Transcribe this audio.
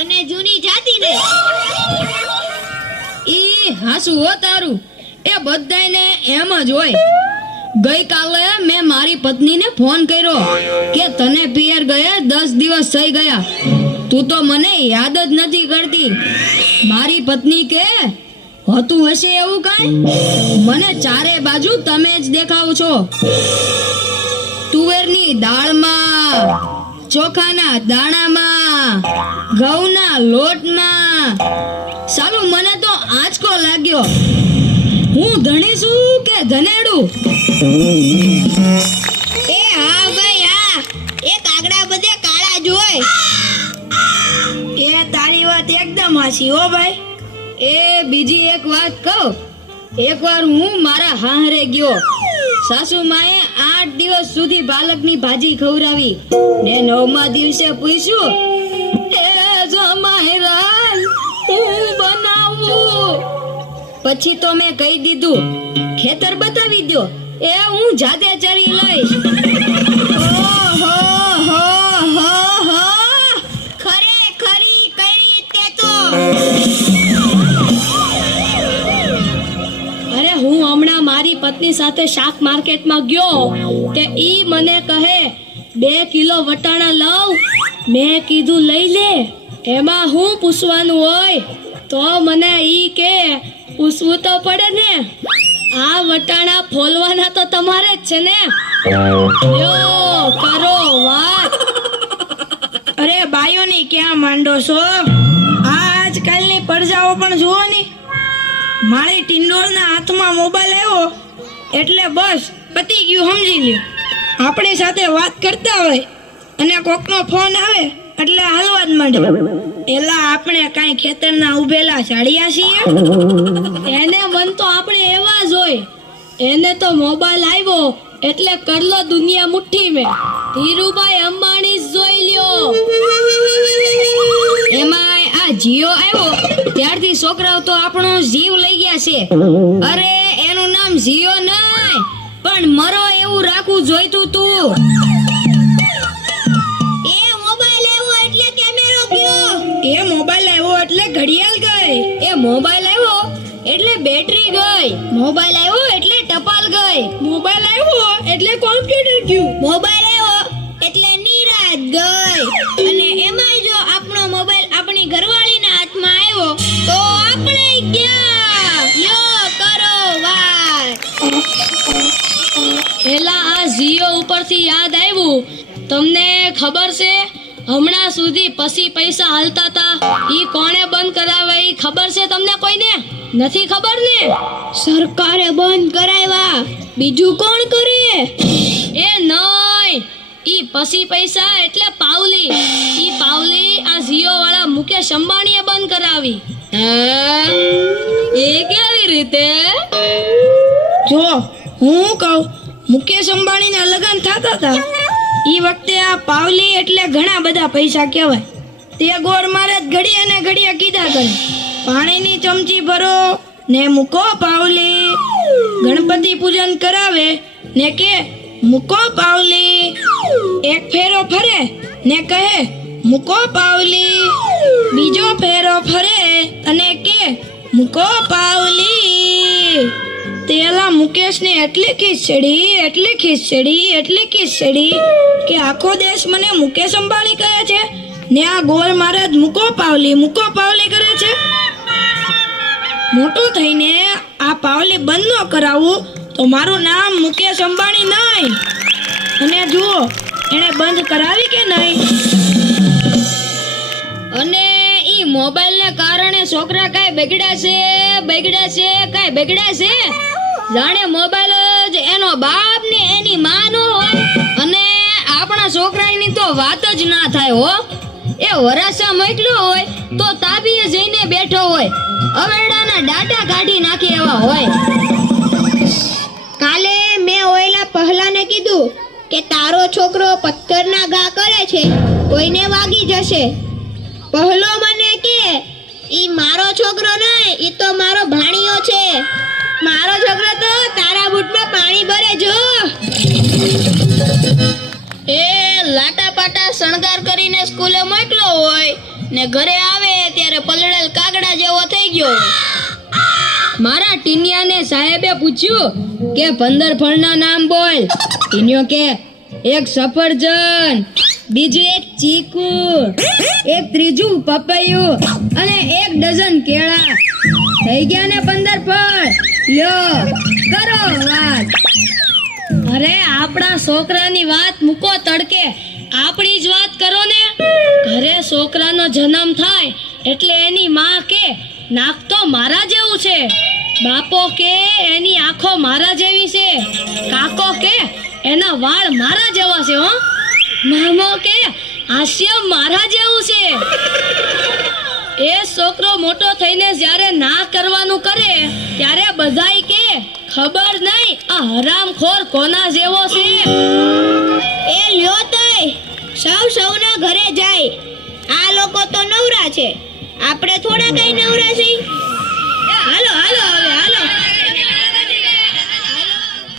અને જૂની જાતી ને ઈ હાસુ હો તારું, એ બધાયને એમ જ હોય. ગઈકાલે મેં મારી પત્નીને ફોન કર્યો કે તને પિયર ગયા 10 દિવસ થઈ ગયા, તું તો મને યાદ જ નથી કરતી. મારી પત્ની કે હોતું હશે એવું કાંઈ, મને ચારે બાજુ તમે જ દેખાવ છો. તુવેરની દાળમાં, ચોખાના દાણામાં, ઘઉંના લોટમાં. સાલું મને તો આંચકો લાગ્યો. હું ધણી છું કે ધનેડું? એ હા ભાઈ હા, એ કાગડા બધે કાળા જ હોય. એ તારી વાત એકદમ હાચી હો ભાઈ. એ બીજી એક વાત કહું. એકવાર હું મારા હાહરે ગયો. સાસુ માએ 8 દિવસ સુધી પાલકની ભાજી ખવડાવી ને 9મા દિવસે પૂછ્યું, એ જમાઈરાલ હું બનાવું? પછી તો મેં કહી દીધું, ખેતર બતાવી દો, એ હું જાતે ચરી લઈશ. ઓહો હો હો હો, ખરેખરી કરી તે તો. અરે હું હમણાં મારી પત્ની સાથે શાક માર્કેટમાં ગયો તે ઈ મને કહે 2 કિલો વટાણા લાવ. મેં કીધું લઈ લે, એમાં હું પૂછવાનું હોય? તો મને ઈ કે પૂછવું તો પડે ને, આ વટાણા ફોલવાના તો તમારે જ છે ને. લ્યો કરો વાત. અરે બાયોની ક્યાં માંડો છો? આજકાલની પરજાઓ પણ જુઓ ની. મારી ટિંડોળના હાથમાં મોબાઈલ આવ્યો એટલે બસ પતી ગયું, સમજી લ્યો. આપણી સાથે વાત કરતા હોય અને કોકનો ફોન આવે એટલે હાલવા જ માંડે. એલા આપણે કાંઈ ખેતરના ઉભેલા ઝાડિયા છીએ? એને મન તો આપણે એવા જ હોય. એને તો મોબાઈલ આવ્યો એટલે કરલો દુનિયા મુઠ્ઠી મેં. ધીરુભાઈ અંબાણી જ જોઈ લ્યો. એમાંય આ જીઓ આવ્યો ત્યારથી છોકરાઓ તો આપણો જીવ લઈ ગયા છે. અરે એનું નામ જીઓ નહીં પણ મરો એવું રાખવું જોઈતું તું. એ મોબાઈલ આવ્યો એટલે કેમેરો ગયો. એ મોબાઈલ આવ્યો એટલે ઘડિયાળ ગઈ. એ મોબાઈલ આવ્યો એટલે બેટરી ગઈ. મોબાઈલ આવ્યો એટલે ટપાલ ગઈ. મોબાઈલ આવ્યો એટલે કોમ્પ્યુટર ગયું. મોબાઈલ આવ્યો એટલે નિરાત ગઈ. અને એમાંય જો આપણો મોબાઈલ આપણી ઘરવાળીના હાથમાં આવ્યો તો આપણે ગયા. લ્યો કરો વાત. એલા આ જીઓ ઉપરથી યાદ આવ્યું, તમને ખબર છે હમણાં સુધી પછી પૈસા હાલતા હતા ઈ કોણે બંધ કરાવે ઈ ખબર છે તમને? કોઈને નથી ખબર ને? સરકારે બંધ કરાવ્યા, બીજું કોણ કરે? એ નહીં, ઈ પછી પૈસા એટલે પાવલી. ઈ પાવલી આ જીઓ વાળા મુકેશ અંબાણીએ બંધ કરાવી. એ કેવી રીતે? જો હું કહું, મુકેશ અંબાણીના લગ્ન થતા હતા ઈ વખતે આ પાવલી એટલે ઘણા બધા પૈસા કહેવાય. તે ગોળ મારે ઘડીએ ને ઘડીએ કીધા કરે, પાણીની ચમચી ભરો ને મૂકો પાવલી. ગણપતિ પૂજન કરાવે ને કે મૂકો પાવલી. એક ફેરો ફરે ને કહે મૂકો પાવલી. બીજો ફેરો ફરે અને કે મૂકો પાવલી. તેલા મુકેશને એટલી ખીચડી કે આખો દેશ મને મુકેશ અંબાણી કહે છે ને આ ગોળ મહારાજ મૂકો પાવલી કરે છે. મોટું થઈને આ પાવલી બંધ ન કરાવું તો મારું નામ મુકેશ અંબાણી નહીં. અને જુઓ એને બંધ કરાવી કે નહીં. અને ઈ મોબાઈલને કારણે છોકરા કાંઈ બગડ્યા છે. જાણે મોબાઈલ જ એનો બાપ ને એની માં નો હોય. અને આપણા છોકરાની તો વાત જ ના થાય હો. એ વરાસા મોકલ્યો હોય તો તાબીએ જઈને બેઠો હોય, અવેડાના ડાટા કાઢી નાખે એવા હોય. કાલે મેં ઓયલા પહેલાને કીધું કે તારો છોકરો પથ્થરના ઘા કરે છે, કોઈને વાગી જશે. પહેલો મને કે ઈ મારો છોકરો નહીં, ઈ તો મારો ભાણિયો છે. મારો છોકરો તો તારા બૂટમાં પાણી ભરે જો. એ લાટા પાટા શણગાર કરીને સ્કૂલે મોકલો હોય ને ઘરે આવે ત્યારે પલળેલ કાગડા જેવો થઈ ગયો હોય. મારા ટીનિયાને સાહેબે પૂછ્યું કે 15 ફળના નામ બોલ. ટીનિયો કે એક સફરજન, બીજું એક ચીકુ, એક ત્રીજું પપૈયું અને 1 ડઝન કેળા. થઈ ગયા ને 15 ફળ. લ્યો કરો વાત. અરે આપણા છોકરાની વાત મૂકો તડકે, આપણી જ વાત કરો ને. ઘરે છોકરાનો જન્મ થાય એટલે એની માં કે નાક તો મારા જેવું છે, બાપો કે એની આંખો મારા જેવી છે, કાકો કે એના વાળ મારા જેવા છે, હો મામો કે હાસ્ય મારા જેવું છે. એ છોકરો મોટો થઈને જ્યારે ના કરવાનું કરે ત્યારે બધાય કે ખબર નહીં આ હરામખોર કોના જેવો છે. એ લ્યો તય સૌના ઘરે જાય. આ લોકો તો નવરા છે, આપણે થોડા કઈ નવરા છીએ.